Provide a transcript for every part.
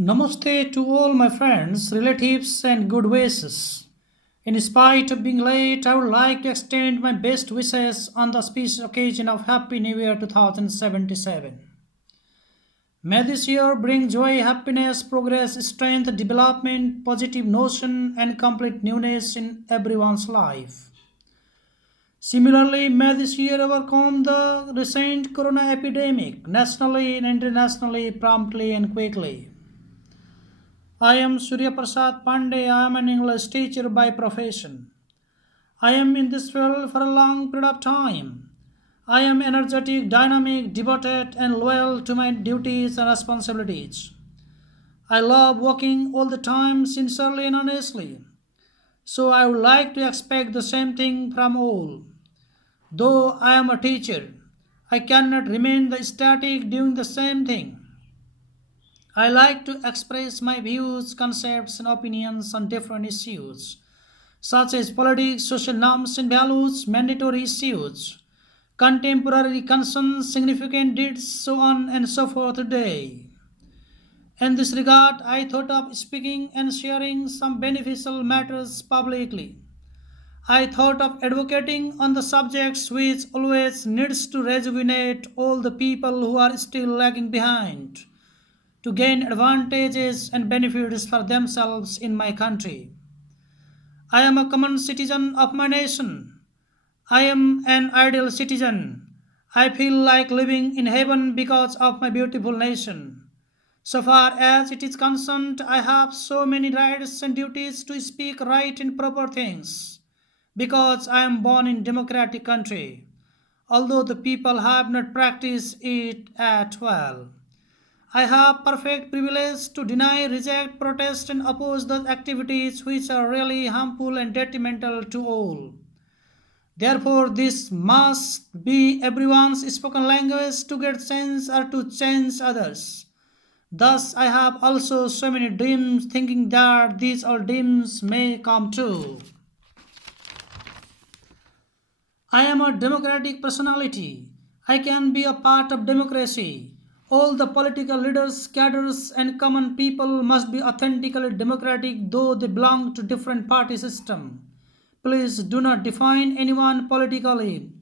Namaste to all my friends, relatives, and good wishes. In spite of being late, I would like to extend my best wishes on the special occasion of Happy New Year 2077. May this year bring joy, happiness, progress, strength, development, positive notion, and complete newness in everyone's life. Similarly, may this year overcome the recent corona epidemic nationally and internationally promptly and quickly. I am Surya Prasad Pandey. I am an English teacher by profession. I am in this field for a long period of time. I am energetic, dynamic, devoted, and loyal to my duties and responsibilities. I love working all the time, sincerely and honestly. So I would like to expect the same thing from all. Though I am a teacher, I cannot remain the static doing the same thing. I like to express my views, concepts, and opinions on different issues, such as politics, social norms and values, mandatory issues, contemporary concerns, significant deeds, so on and so forth today. In this regard, I thought of speaking and sharing some beneficial matters publicly. I thought of advocating on the subjects which always needs to rejuvenate all the people who are still lagging behind to gain advantages and benefits for themselves in my country. I am a common citizen of my nation. I am an ideal citizen. I feel like living in heaven because of my beautiful nation. So far as it is concerned, I have so many rights and duties to speak right and proper things because I am born in democratic country, although the people have not practiced it at well. I have perfect privilege to deny, reject, protest, and oppose those activities which are really harmful and detrimental to all. Therefore, this must be everyone's spoken language to get sense or to change others. Thus, I have also so many dreams, thinking that these all dreams may come true. I am a democratic personality. I can be a part of democracy. All the political leaders, cadres, and common people must be authentically democratic, though they belong to different party system. Please do not define anyone politically.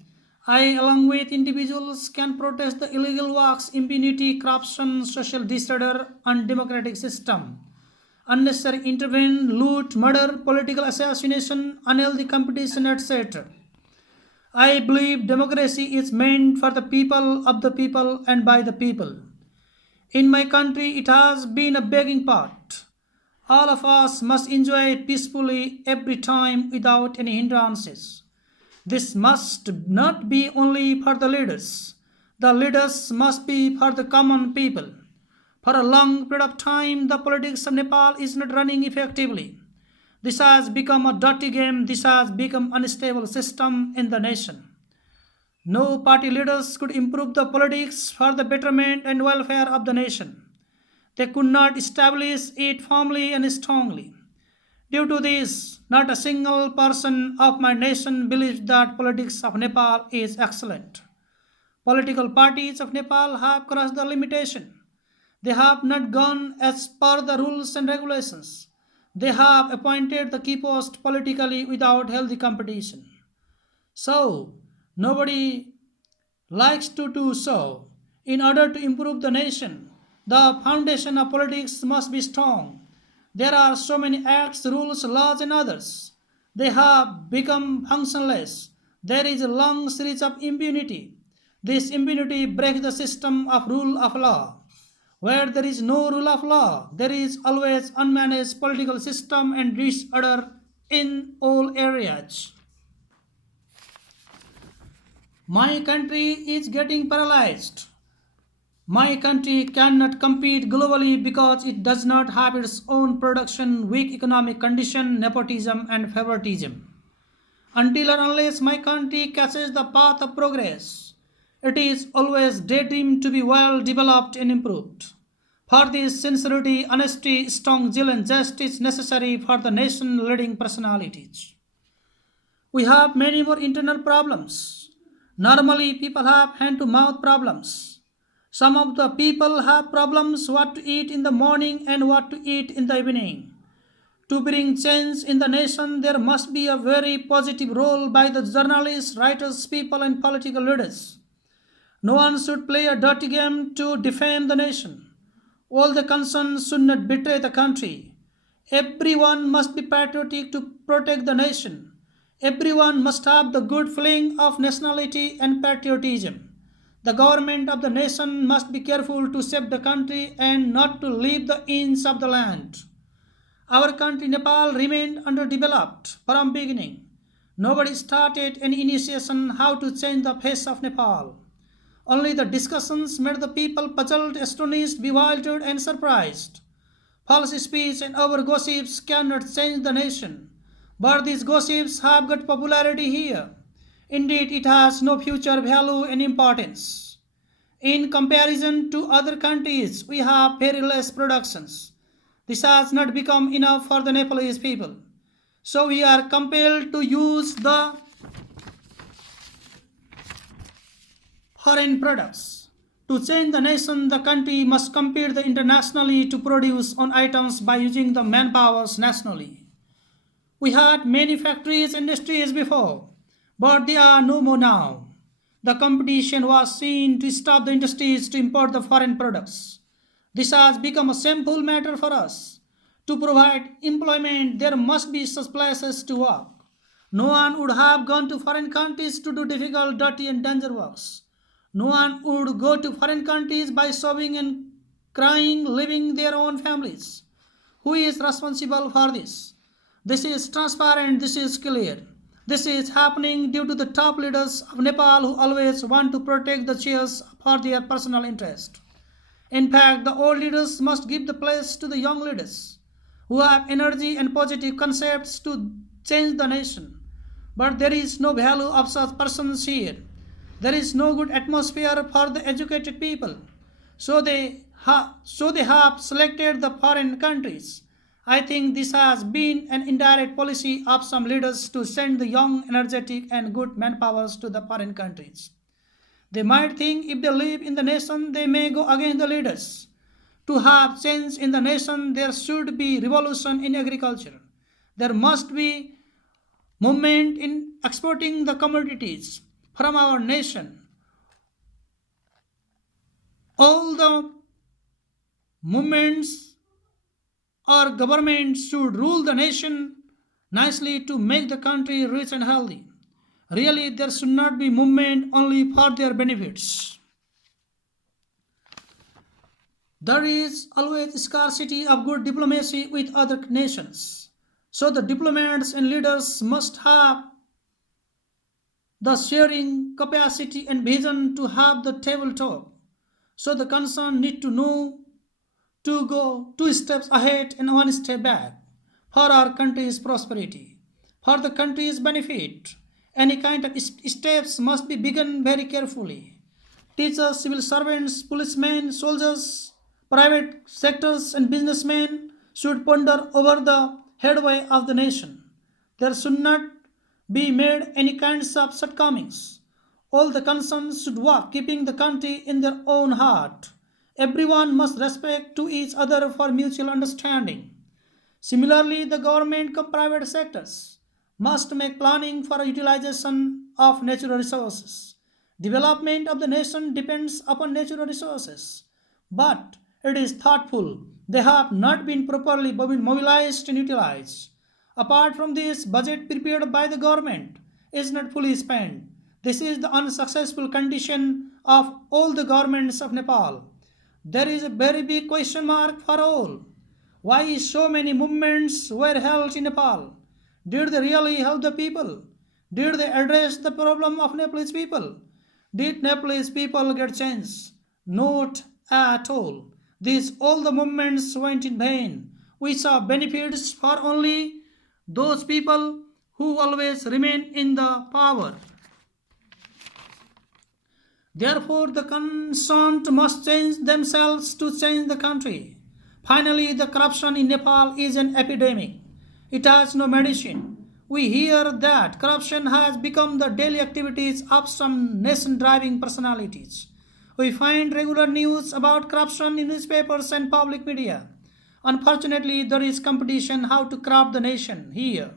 I, along with individuals, can protest the illegal works, impunity, corruption, social disorder, undemocratic system, unnecessary intervention, loot, murder, political assassination, unhealthy competition, etc. I believe democracy is meant for the people, of the people, and by the people. In my country, it has been a begging part. All of us must enjoy it peacefully every time without any hindrances. This must not be only for the leaders. The leaders must be for the common people. For a long period of time, the politics of Nepal is not running effectively. This has become a dirty game. This has become unstable system in the nation. No party leaders could improve the politics for the betterment and welfare of the nation. They could not establish it firmly and strongly. Due to this, not a single person of my nation believes that politics of Nepal is excellent. Political parties of Nepal have crossed the limitation. They have not gone as per the rules and regulations. They have appointed the key post politically without healthy competition. So, nobody likes to do so. In order to improve the nation, the foundation of politics must be strong. There are so many acts, rules, laws, and others. They have become functionless. There is a long series of impunity. This impunity breaks the system of rule of law. Where there is no rule of law, there is always unmanaged political system and disorder in all areas. My country is getting paralyzed. My country cannot compete globally because it does not have its own production, weak economic condition, nepotism, and favoritism. Until or unless my country catches the path of progress, it is always daydream to be well developed and improved. For this, sincerity, honesty, strong zeal, and justice necessary for the nation leading personalities. We have many more internal problems. Normally, people have hand to mouth problems. Some of the people have problems what to eat in the morning and what to eat in the evening. To bring change in the nation, there must be a very positive role by the journalists, writers, people, and political leaders. No one should play a dirty game to defame the nation. All the concerned should not betray the country. Everyone must be patriotic to protect the nation. Everyone must have the good feeling of nationality and patriotism. The government of the nation must be careful to save the country and not to leave the inch of the land. Our country Nepal remained underdeveloped from beginning. Nobody started any initiation how to change the face of Nepal. Only the discussions made the people puzzled, astonished, bewildered, and surprised. False speech and over gossips cannot change the nation. But these gossips have got popularity here. Indeed, it has no future value and importance. In comparison to other countries, we have very less productions. This has not become enough for the Nepalese people. So we are compelled to use the foreign products. To change the nation, the country must compete internationally to produce on items by using the manpowers nationally. We had many factories, industries before, but there are no more now. The competition was seen to stop the industries to import the foreign products. This has become a simple matter for us. To provide employment, there must be such places to work. No one would have gone to foreign countries to do difficult, dirty, and dangerous works. No one would go to foreign countries by sobbing and crying, leaving their own families. Who is responsible for this? This is transparent, this is clear. This is happening due to the top leaders of Nepal who always want to protect the chairs for their personal interest. In fact, the old leaders must give the place to the young leaders who have energy and positive concepts to change the nation. But there is no value of such persons here. There is no good atmosphere for the educated people. So they have selected the foreign countries. I think this has been an indirect policy of some leaders to send the young, energetic, and good manpowers to the foreign countries. They might think if they live in the nation, they may go against the leaders. To have change in the nation, there should be revolution in agriculture. There must be movement in exporting the commodities from our nation. All the movements or government should rule the nation nicely to make the country rich and healthy. Really, there should not be movement only for their benefits. There is always scarcity of good diplomacy with other nations. So the diplomats and leaders must have the sharing capacity and vision to have the table talk. So the concerned need to know to go two steps ahead and one step back for our country's prosperity, for the country's benefit. Any kind of steps must be begun very carefully. Teachers, civil servants, policemen, soldiers, private sectors, and businessmen should ponder over the headway of the nation. There should not be made any kinds of shortcomings. All the concerned should work, keeping the country in their own heart. Everyone must respect to each other for mutual understanding. Similarly, the government and private sectors must make planning for utilization of natural resources. Development of the nation depends upon natural resources, but it is thoughtful. They have not been properly mobilized and utilized. Apart from this, budget prepared by the government is not fully spent. This is the unsuccessful condition of all the governments of Nepal. There is a very big question mark for all. Why so many movements were held in Nepal? Did they really help the people? Did they address the problem of Nepalese people? Did Nepalese people get change? Not at all. These all the movements went in vain. We saw benefits for only those people who always remain in the power. Therefore, the concerned must change themselves to change the country. Finally, the corruption in Nepal is an epidemic. It has no medicine. We hear that corruption has become the daily activities of some nation driving personalities. We find regular news about corruption in newspapers and public media. Unfortunately, there is competition how to corrupt the nation here.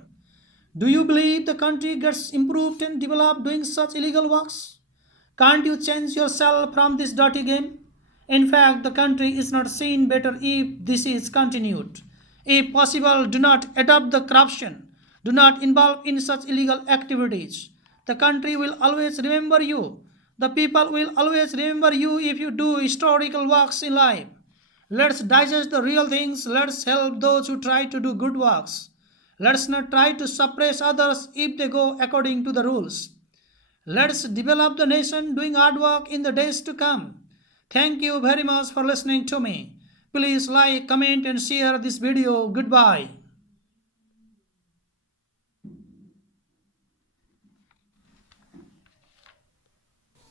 Do you believe the country gets improved and developed doing such illegal works? Can't you change yourself from this dirty game? In fact, the country is not seen better if this is continued. If possible, do not adopt the corruption. Do not involve in such illegal activities. The country will always remember you. The people will always remember you if you do historical works in life. Let's digest the real things. Let's help those who try to do good works. Let's not try to suppress others if they go according to the rules. Let's develop the nation doing hard work in the days to come. Thank you very much for listening to me. Please like, comment and share this video. Goodbye.